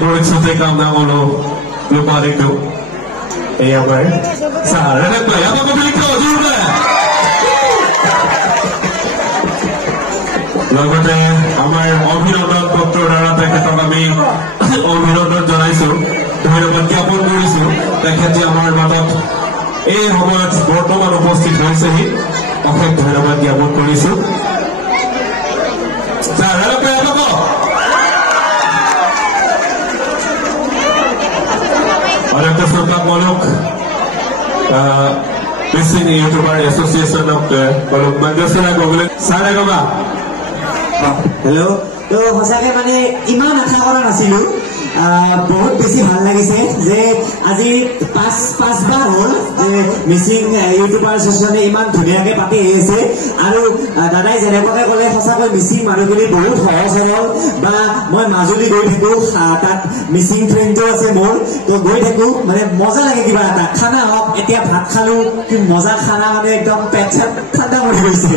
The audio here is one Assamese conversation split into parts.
poriksate kamna ngolo lupa itu. Iya gue. Salah kan play apa pemilik kau juga. লগতে আমাৰ অভিনন্দন পত্ৰ দ্বাৰা তেখেতক আমি অভিনন্দন জনাইছো ধন্যবাদ জ্ঞাপন কৰিছো তেখেতে আমাৰ মাজত এই সময়ত বৰ্তমান উপস্থিত হৈছেহি অশেষ ধন্যবাদ জ্ঞাপন কৰিছো আৰু এটা শ্ৰোতামূলক Missing YouTuber Association of Mangasara Google Saragoga. Hello. তো হসাকে মানে ইমান আশা কৰা নাছিলো বহুত বেছি ভাল লাগিছে যে আজি পাঁচবাৰ হ'ল যে মিচিং ইউটিউবাৰ এছ'চিয়েশ্যনে ইমান ধুনীয়াকৈ পাতি আহিছে আৰু দাদাই যেনেকুৱাকৈ ক'লে সঁচাকৈ মিচিং মানুহখিনি বহুত সহজ সৰল বা মই মাজুলী গৈ থাকোঁ তাত মিচিং ফ্ৰেণ্ডো আছে মোৰ তো গৈ থাকোঁ মানে মজা লাগে কিবা এটা খানা হওক এতিয়া ভাত খালোঁ কি মজা খানা মানে একদম পেট চেট ঠাণ্ডা কৰি গৈছে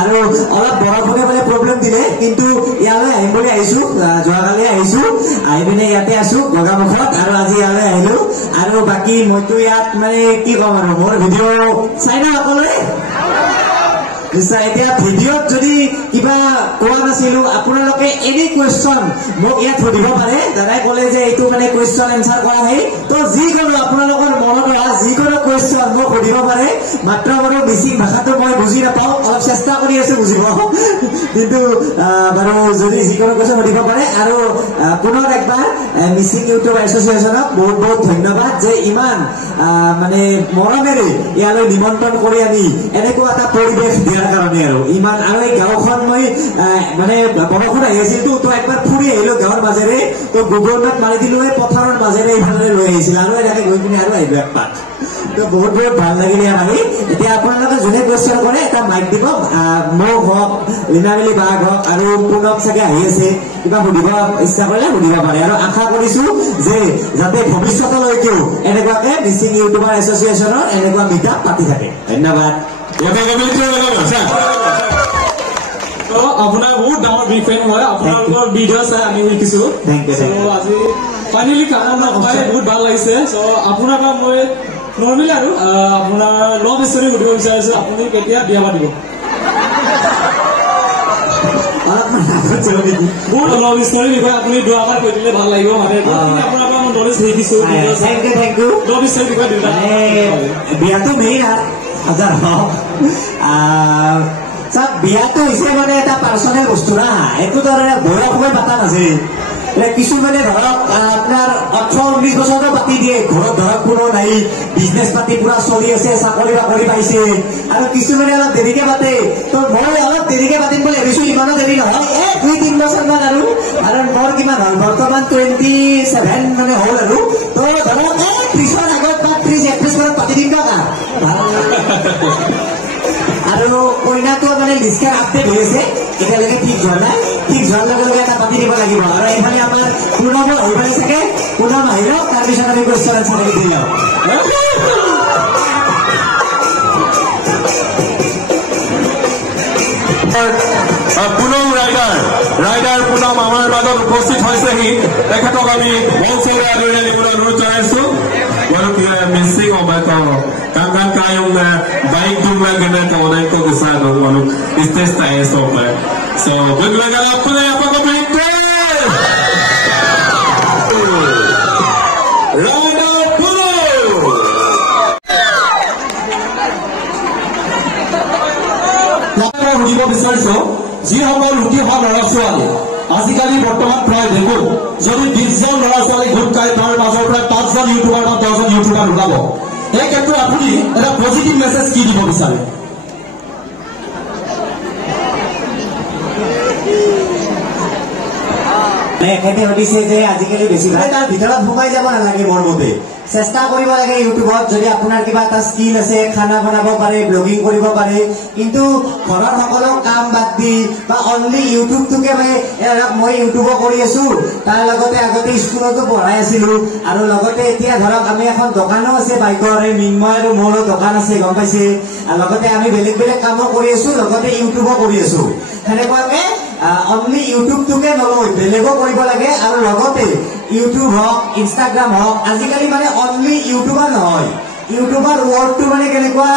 আৰু অলপ বৰষুণে মানে প্ৰব্লেম দিলে কিন্তু ইয়ালৈ আহিম বুলি আহিছোঁ যোৱাকালি আহিছোঁ আহি পিনে ইয়াতে আছো গগামুখত আৰু আজি ইয়ালৈ আহিলো আৰু বাকী মইতো ইয়াত মানে কি কম আৰু মোৰ ভিডিঅ' চাই না সকলোৱে নিশ্চয় এতিয়া ভিডিঅ'ত যদি কিবা কোৱা নাছিলো আপোনালোকে এনি কুৱেশ্যন মোক ইয়াত সুধিব পাৰে দাদাই ক'লে যে এইটো মানে কুৱেশ্যন এনচাৰ কৰা হয় তো যিকোনো আপোনালোকৰ মনত অহা যিকোনো কুৱেশ্যন মোক সুধিব পাৰে মাত্ৰ বাৰু মিচিং ভাষাটো মই বুজি নাপাওঁ অলপ চেষ্টা কৰি আছো বুজিব কিন্তু বাৰু যদি যিকোনো কুৱেশ্যন সুধিব পাৰে আৰু পুনৰ একবাৰ মিচিং ইউটিউব এছ'চিয়েশ্যনক বহুত বহুত ধন্যবাদ যে ইমান মানে মৰমেৰে ইয়ালৈ নিমন্ত্ৰণ কৰি আমি এনেকুৱা এটা পৰিৱেশ দিয়াৰ কাৰণে আৰু ইমান আৰু এই গাঁওখন মই মানে বৰষুণ আহি আছিল তো একবাৰ ফুৰি আহিলো গাঁৱৰ মাজেৰে তো গুগল মেপ মাৰি দিলো এই পথাৰৰ মাজেৰে এইফালে লৈ আহিছিল আৰু এনেকৈ গৈ পিনে আৰু আহিলো একপাক তো বহুত বহুত ভাল লাগিলে ইয়াত আহি এতিয়া আপোনালোকে যোনে কুৱেশ্যন কৰে এটা মাইক দিব মোক হওক লীনাবেলি বাঘ হওক আৰু পুনক চাগে আহি আছে কিবা সুধিব ইচ্ছা কৰিলে সুধিব পাৰে আৰু আশা কৰিছো যে যাতে ভৱিষ্যতলৈকেও এনেকুৱাকে মিচিং ইউটিউবাৰ এছ'চিয়েশ্যনৰ এনেকুৱা মিটআপ পাতি থাকে ধন্যবাদ আপোনাৰ বহুত ডাঙৰ বিগ ফেন হয় আপোনালোকৰ ভিডিঅ' চাই আমি শিকিছো আজি ফাইনেলি খানা খাই বহুত ভাল লাগিছে চ' আপোনাৰ পৰা মই নৰ্মেলি আৰু আপোনাৰ লভ ষ্টৰী সুধিব বিচাৰিছো আপুনি কেতিয়া বিয়া পাতিব বহুত লভ ষ্টৰীৰ বিষয়ে আপুনি দুআষাৰ কৈ দিলে ভাল লাগিব মানে আপোনাৰ পৰা মই নলেজ শিকিছো লভ ষ্টৰীৰ বিষয়ে দুটা বিয়াটো মেইন হাজাৰ হওক বিয়াটো হৈছে মানে এটা পাৰ্চনেল বস্তু না এইটো ধৰণে বয়স হৈ পাতা নাছিল কিছুমানে ধৰক আপোনাৰ 18-19 বছৰতো পাতি দিয়ে ঘৰত ধৰক কোনো নাই বিজনেছ পাতি পুৰা চলি আছে চাকৰি বাকৰি পাইছে আৰু কিছুমানে অলপ দেৰিকে পাতে তো মই অলপ দেৰিকে পাতিম বুলি ভাবিছো ইমানো দেৰি নহয় 2-3 বছৰমান আৰু মোৰ কিমান হ'ল বৰ্তমান 27 মানে হ'ল আৰু তো ধৰক 30ৰ আগত বা 30-31 মানত পাতি দিম দৰকাৰ আৰু কইনাটো মানে লিষ্টৰ আপডেট হৈ আছে এতিয়ালৈকে ঠিক হোৱা নাই ঠিক হোৱাৰ লগে লগে এটা পাতি দিব লাগিব আৰু এইফালে আমাৰ পুনমো হৈ পালে চাগে পুনম আহিব তাৰপিছত আমি কুৱেশ্যন এনচাৰ দি যাওঁ পুনম ৰাইডাৰ পুনম আমাৰ মাজত উপস্থিত হৈছেহি তেখেতক আমি মঞ্চলৈ আদৰি আনিবলৈ অনুৰোধ জনাইছো Mising Kangkang kayong baik jumlah ganda kawanan ko sa ano stage tayo so biglagan po na apa kapite Rider Puno Napra hudibo bisariso ji hamar ruti ha lora soale আজিকালি বৰ্তমান প্ৰায় দেখো যদি 20জন ল'ৰা ছোৱালী গোট খাই তাৰ মাজৰ পৰা 5জন ইউটিউবাৰ বা 10জন ইউটিউবাৰ ওলাব এই ক্ষেত্ৰত আপুনি এটা পজিটিভ মেছেজ কি দিব বিচাৰে এখেতে সুধিছে যে আজিকালি বেছিভাগ তাৰ ভিতৰত সোমাই যাব নালাগে মোৰ মতে চেষ্টা কৰিব লাগে ইউটিউবত যদি আপোনাৰ কিবা এটা স্কিল আছে খানা বনাব পাৰে ব্লগিং কৰিব পাৰে কিন্তু ঘৰৰ সকলো কাম বাদ দি বা অনলি ইউটিউবটোকে মই ইউটিউবো কৰি আছো তাৰ লগতে আগতে স্কুলতো পঢ়াই আছিলো আৰু লগতে এতিয়া ধৰক আমি এখন দোকানো আছে বাইকৰ মিন্ময় আৰু মোৰো দোকান আছে গম পাইছে আৰু লগতে আমি বেলেগ বেলেগ কামো কৰি আছো লগতে ইউটিউবো কৰি আছো সেনেকুৱাকে অনলি ইউটিউবটোকে নলয় বেলেগো কৰিব লাগে আৰু লগতে ইউটিউব হওক ইনষ্টাগ্ৰাম হওক আজিকালি মানে অনলি ইউটিউবাৰ নহয় ইউটিউবাৰ ৱৰ্ডটো মানে কেনেকুৱা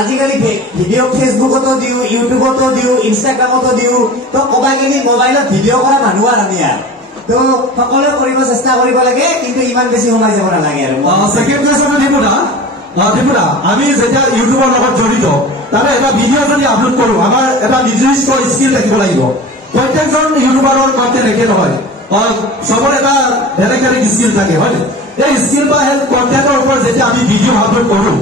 আজিকালি ভিডিঅ' ফেচবুকতো দিওঁ ইউটিউবতো দিওঁ ইনষ্টাগ্ৰামতো দিওঁ তো ক'বাগিনি মোবাইলত ভিডিঅ' কৰা মানুহ আৰু আমি আৰু তো সকলোৱে কৰিব চেষ্টা কৰিব লাগে কিন্তু ইমান বেছি সোমাই যাব নালাগে আৰু সেকেন্ড কোয়েশ্চন দীপুদা আমি যেতিয়া ইউটিউবৰ লগত জড়িত তাৰে এটা ভিডিঅ' যদি আপলোড কৰো আমাৰ এটা নিৰ্দিষ্ট স্কিল থাকিব লাগিব প্ৰত্যেকজন ইউটিউবাৰৰ কণ্টেণ্ট একে নহয় চবৰ এটা বেলেগ বেলেগ স্কিল থাকে হয় এই স্কিল বা হেল্প কণ্টেণ্টৰ ওপৰত যেতিয়া আমি ভিডিঅ' আপলোড কৰো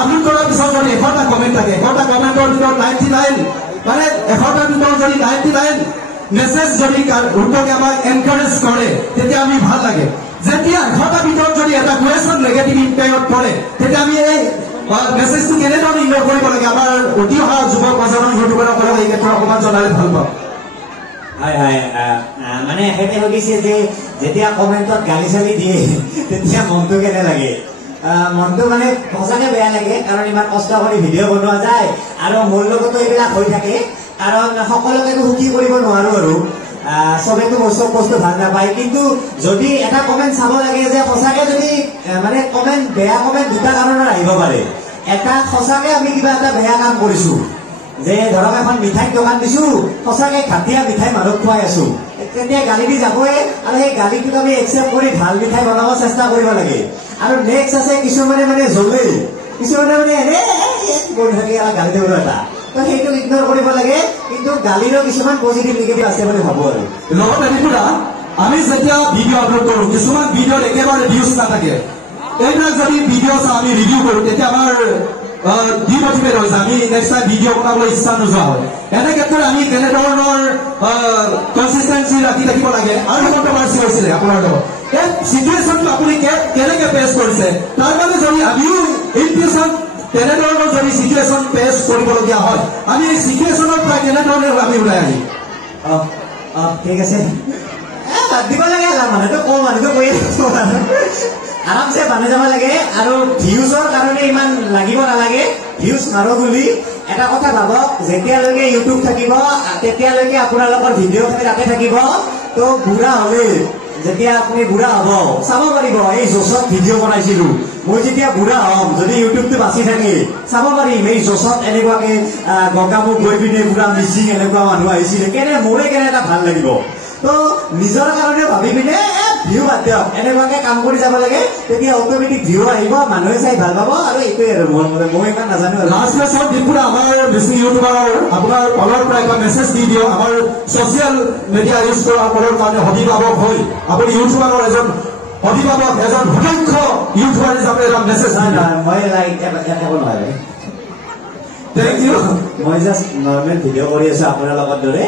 আপলোড কৰাৰ পিছত যদি 100টা কমেণ্ট থাকে 100টা কমেণ্টৰ ভিতৰত 99 মানে 100টাৰ ভিতৰত যদি 99 মেছেজ যদি গ্ৰুপকে আমাক এনকাৰেজ কৰে তেতিয়া আমি ভাল লাগে যেতিয়া 100টাৰ ভিতৰত যদি এটা কুৱেশ্যন নেগেটিভ ইম্পেক্টত পৰে তেতিয়া আমি এই মেছেজটো কেনেদৰে ইগন'ৰ কৰিব লাগে আমাৰ অতি অহা যুৱ প্ৰজন্মৰ ইউটিউবাৰসকলক এই ক্ষেত্ৰত অকণমান জনালে ভাল পাম হয় হয় মানে এখেতে সুধিছে যে যেতিয়া কমেণ্টত গালি চালি দিয়ে তেতিয়া মনটো কেনে লাগে মনটো মানে সঁচাকে বেয়া লাগে কাৰণ ইমান কষ্ট কৰি ভিডিঅ' বনোৱা যায় আৰু মোৰ লগতো এইবিলাক হৈ থাকে কাৰণ সকলোকেতো সুখী কৰিব নোৱাৰো আৰু চবেতো চব বস্তু ভাল নাপায় কিন্তু যদি এটা কমেণ্ট চাব লাগে যে সঁচাকে যদি মানে কমেণ্ট বেয়া কমেণ্ট দুটা কাৰণত আহিব পাৰে এটা সঁচাকে আমি কিবা এটা বেয়া কাম কৰিছো যে ধৰক এখন মিঠাই দোকান দিছো সঁচাকে ঘাটিয়া মিঠাই মানুহক খুৱাই আছো তেতিয়া গালি দি যাবই আৰু সেই গালিটোক আমি একচেপ্ট কৰি ভাল মিঠাই বনাব চেষ্টা কৰিব লাগে আৰু নেক্সট আছে কিছুমানে মানে জ্বলে কিছুমানে মানে এনে গৈ থাকে গালি দিব এটা তো সেইটো ইগন'ৰ কৰিব লাগে কিন্তু গালিৰো কিছুমান পজিটিভ নিগেটিভ আছে বুলি ভাবো আৰু লগতে দীপুদা আমি যেতিয়া ভিডিঅ' আপলোড কৰো কিছুমান ভিডিঅ'ত একেবাৰে ভিউজ নাথাকে এইবিলাক যদি ভিডিঅ' আমি ৰিভিউ কৰো তেতিয়া আমাৰ ডিমোটিভেট হৈছে আমি নেক্সট টাইম ভিডিঅ' বনাবলৈ ইচ্ছা নোযোৱা হয় এনে ক্ষেত্ৰত আমি কেনেধৰণৰ কনচিষ্টেঞ্চি ৰাখি থাকিব লাগে আৰু কণ্ট্ৰভাৰ্চি হৈছিলে আপোনাৰ লগত এই চিটুৱেশ্যনটো আপুনি কেনেকে ফেচ কৰিছে তাৰ বাবে যদি আমিও ইন ফিউচাৰ তেনেধৰণৰ যদি চিটুৱেশ্যন ফেচ কৰিবলগীয়া হয় আমি এই চিটুৱেশ্যনৰ পৰা কেনেধৰণে আমি ওলাই আহিম ঠিক আছে দিব লাগে মানুহটো কম মানুহটো কৈ আৰামছে বান্ধি যাব লাগে আৰু ভিউজৰ কাৰণে ইমান লাগিব নালাগে ভিউজ মাৰো বুলি এটা কথা ভাবক যেতিয়ালৈকে ইউটিউব থাকিব তেতিয়ালৈকে আপোনালোকৰ ভিডিঅ' খিনি তাতে থাকিব তো বুঢ়া হলে যেতিয়া আপুনি বুঢ়া হব চাব পাৰিব এই জচত ভিডিঅ' বনাইছিলো মই যেতিয়া বুঢ়া হম যদি ইউটিউবটো বাচি থাকে চাব পাৰিম এই জচত এনেকুৱাকে গংগামুখ গৈ পিনে পুৰা মিচিং এনেকুৱা মানুহ আহিছিলে মোৰে কেনে এটা ভাল লাগিব তো নিজৰ কাৰণে ভাবি পিনে ভিউ বাদ দিয়ক এনেকুৱাকে কাম কৰি যাব লাগে তেতিয়া অট'মেটিক ভিউ আহিব মানুহে চাই ভাল পাব আৰু এইটোৱে আৰু মই ইমান নাজানো লাষ্ট মেছেজ দীপুদা আমাৰ বেছি ইউটিউবাৰ আপোনাৰ তলৰ পৰা এটা মেছেজ দি দিয়ক আমাৰ ছচিয়েল মিডিয়া ইউজ কৰাৰ ফলৰ কাৰণে অভিভাৱক হৈ আপুনি ইউটিউবাৰৰ এজন অভিভাৱক এজন সুদক্ষ ইউটিউবাৰ হিচাপে এটা মেছেজ মই লাইক নোৱাৰে থেংক ইউ মই জাষ্ট নৰ্মেল ভিডিঅ' কৰি আছো আপোনাৰ লগত দৰে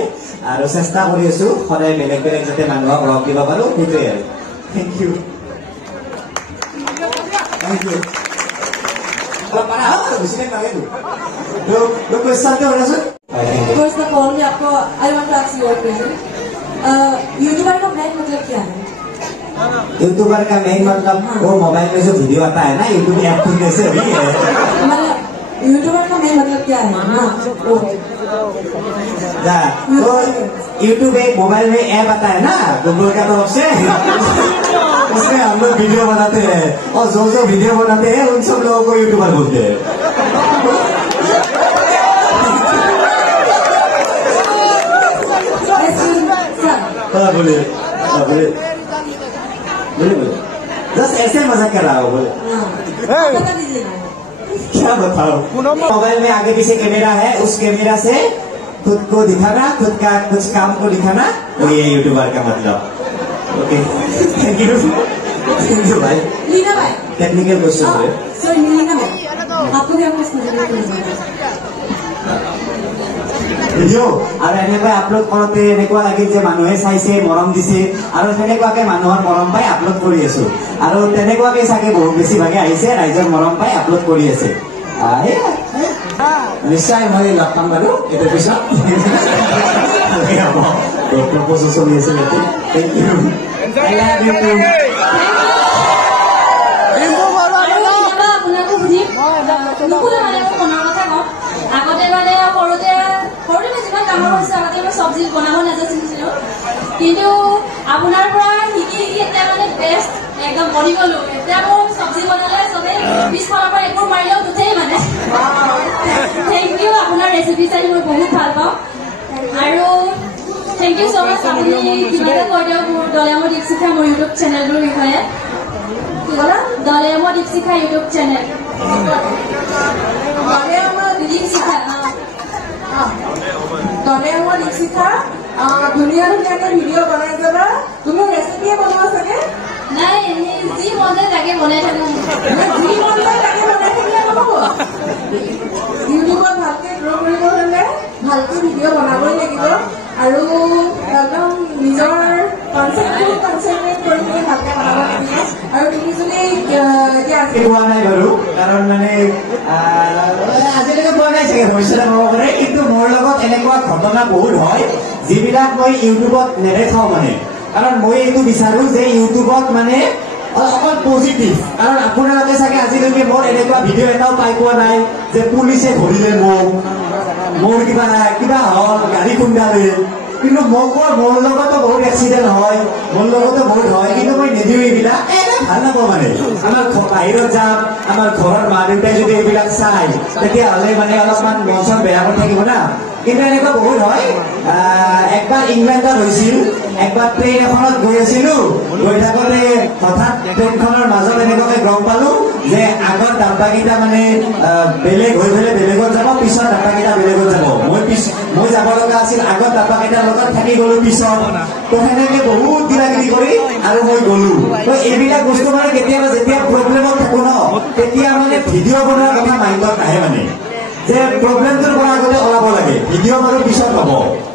আৰু চেষ্টা কৰি আছো সদায় বেলেগ বেলেগ যাতে মানুহক ৰং দিব পাৰো সেইটোৱে আৰু thank you First of all, I want to ask you a question. YouTuber का मेन मतलब क्या है? यूट्यूबर का मेन मतलब वो मोबाइल में जो वीडियो आता है ना यूट्यूब ऐप खुलने से भी है मतलब यूट्यूबर का मेन मतलब क्या है ना तो यूट्यूब एक मोबाइल में ऐप आता है ना गूगल का तरफ से उसमें हम लोग वीडियो बनाते हैं और जो वीडियो बनाते हैं उन सब लोगों को यूट्यूबर बोलते हैं बोले बोले बोले बोले बस ऐसे मजाक कर रहा हूँ बोले क्या बताओ मोबाइल में आगे पीछे कैमरा है उस कैमरा से खुद को दिखाना खुद का कुछ काम को दिखाना वही है यूट्यूबर का मतलब ओके थैंक यू भाई लीना भाई टेक्निकल क्वेश्चन है सर लीना भाई आपको क्या प्रश्न है ভিডিঅ' আৰু এনেকৈ আপলোড কৰোঁতে এনেকুৱা লাগিল যে মানুহে চাইছে মৰম দিছে আৰু তেনেকুৱাকে মানুহৰ মৰম পাই আপলোড কৰি আছো আৰু তেনেকুৱাকে চাগে বহুত বেছিভাগে আহিছে ৰাইজৰ মৰম পাই আপলোড কৰি আছে নিশ্চয় মই লগ পাম বাৰু এইটো পিছত প্ৰপ'জেল চলি আছে ইয়াতে থেংক ইউ আগতে মানে সৰুতে যিমান ডাঙৰ হৈছে আগতে মই চব্জি বনাব নাজানিছিলো কিন্তু আপোনাৰ পৰা শিকি এতিয়া মানে বেষ্ট একদম বনি গলো এতিয়া মই চব্জি বনালে চবেই পিছফালৰ পৰা একো মাৰিলেও নুঠেই মানে থেংক ইউ আপোনাৰ ৰেচিপি চাই মই বহুত ভাল পাওঁ আৰু থেংক ইউ ছ মাছ আপুনি কিবাকে কৈ দিয়ক মোৰ দলেমৰ দীপশিখা মোৰ ইউটিউব চেনেলটোৰ বিষয়ে কি ক'লা দলেমৰ দীপশিখা ইউটিউব চেনেল দলেমৰ দীপশিখা দলেমৰ দীপশিখা ধুনীয়া ধুনীয়াকে ভিডিঅ' বনাই যাবা তুমি ৰেচিপিয়ে বনোৱা চাগে নাই যি মন যায় তাকে বনাই থাকো যি মন যায় তাকে বনাই থাকিলে নহ'ব ইউটিউবত ভালকে গ্ৰ' কৰিব হ'লে ভালকে ভিডিঅ' বনাবই লাগিব আৰু একদম নিজৰ কনচেপ্টটো কনচেন্ট্ৰেট কৰি পিনে ভালকে বনাব লাগিব আৰু তুমি যদি এতিয়া পোৱা নাই বাৰু কাৰণ মানে আজিলৈকে পোৱা নাই চাগে ভৱিষ্যতে হ'ব পাৰে কিন্তু মোৰ লগত এনেকুৱা ঘটনা বহুত হয় যিবিলাক মই ইউটিউবত নেদেখাওঁ মানে কাৰণ মই এইটো বিচাৰো যে ইউটিউবত মানে অকল পজিটিভ কাৰণ আপোনালোকে চাগে আজিলৈকে মোৰ এনেকুৱা ভিডিঅ' এটাও পাই পোৱা নাই যে পুলিচে ধৰিলে মোৰ কিবা হ'ল গাড়ী খুন্দালে কিন্তু মোৰ লগতো বহুত এক্সিডেণ্ট হয় মোৰ লগতো বহুত হয় কিন্তু মই নিদিওঁ এইবিলাক ভাল নাপাওঁ মানে আমাৰ বাহিৰত যাম আমাৰ ঘৰৰ মা দেউতাই যদি এইবিলাক চাই তেতিয়াহ'লে মানে অলপমান মন চন বেয়া কৰি থাকিব না কিন্তু এনেকুৱা বহুত হয় একবাৰ ইংলেণ্ডত হৈছিল একবাৰ ট্ৰেইন এখনত গৈ আছিলো গৈ থাকোঁতে হঠাৎ ট্ৰেইনখনৰ মাজত এনেকুৱাকে গম পালো যে আগৰ ডাব্বাকেইটা মানে বেলেগ হৈ পেলাই বেলেগত যাব পিছত ডাব্বাকেইটা বেলেগত যাব মই যাব লগা আছিল আগৰ ডাব্বাকেইটাৰ লগত থাকি গলো পিছত তো সেনেকে বহুত কিবা কিবি কৰি আৰু মই গলো তো এইবিলাক বস্তু মানে কেতিয়াবা যেতিয়া প্ৰব্লেমত থাকো ন তেতিয়া মানে ভিডিঅ' বনোৱাৰ কথা মাইণ্ডত নাহে মানে যে প্ৰব্লেমটোৰ পৰা আগতে ওলাব লাগে ভিডিঅ' বাৰু পিছত হ'ব